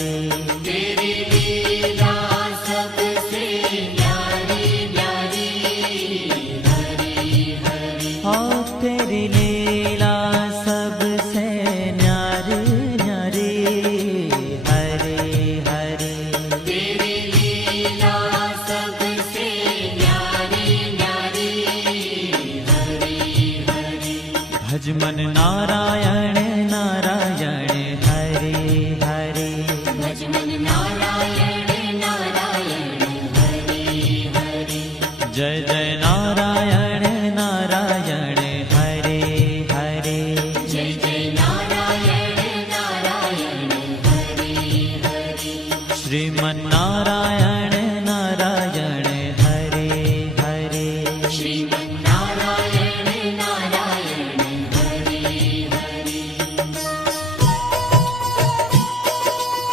हरे। तेरी लीला सबसे न्यारी न्यारी, हरि हरि। ओ तेरी लीला सबसे न्यारी न्यारी, हरे हरे। तेरी लीला सबसे न्यारी न्यारी, हरि हरि। भज मन नारायण नारायण, हरे हरे। भज मन नारायण नारायण, हरि हरि। जय जय नारायण नारायण, हरे हरे। जय जय नारायण नारायण, हरि हरि। श्रीमन नारायण